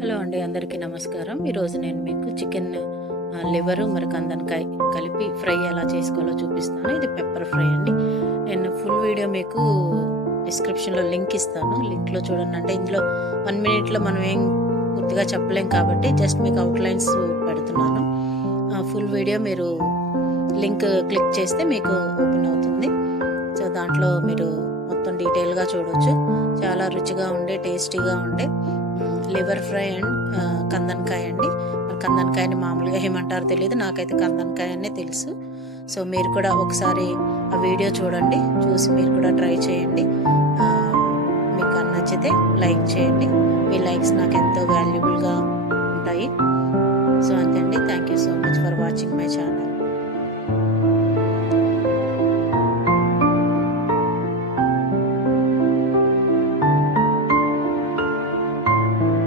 Hello అండి, అందరికీ నమస్కారం. ఈరోజు నేను మీకు చికెన్ లివరు మరి కందనకాయ కలిపి ఫ్రై ఎలా చేసుకోవాలో చూపిస్తాను. ఇది పెప్పర్ ఫ్రై అండి. నేను ఫుల్ వీడియో మీకు డిస్క్రిప్షన్లో లింక్ ఇస్తాను. లింక్లో చూడండి. అంటే ఇందులో 1 మినిట్లో మనం ఏం పూర్తిగా చెప్పలేం కాబట్టి జస్ట్ మీకు అవుట్లైన్స్ పెడుతున్నాను. ఫుల్ వీడియో మీరు లింక్ క్లిక్ చేస్తే మీకు ఓపెన్ అవుతుంది. సో దాంట్లో మీరు మొత్తం డీటెయిల్గా చూడవచ్చు. చాలా రుచిగా ఉండే టేస్టీగా ఉండే లివర్ ఫ్రై అండ్ కందనకాయ అండి. మరి కందనకాయని మామూలుగా ఏమంటారో తెలియదు, నాకైతే కందనకాయ అనే తెలుసు. సో మీరు కూడా ఒకసారి ఆ వీడియో చూడండి, చూసి మీరు కూడా ట్రై చేయండి. మీకు నచ్చితే లైక్ చేయండి. మీ లైక్స్ నాకు ఎంతో వాల్యుబుల్గా ఉంటాయి. సో అంతే అండి. Thank you so much for watching my channel.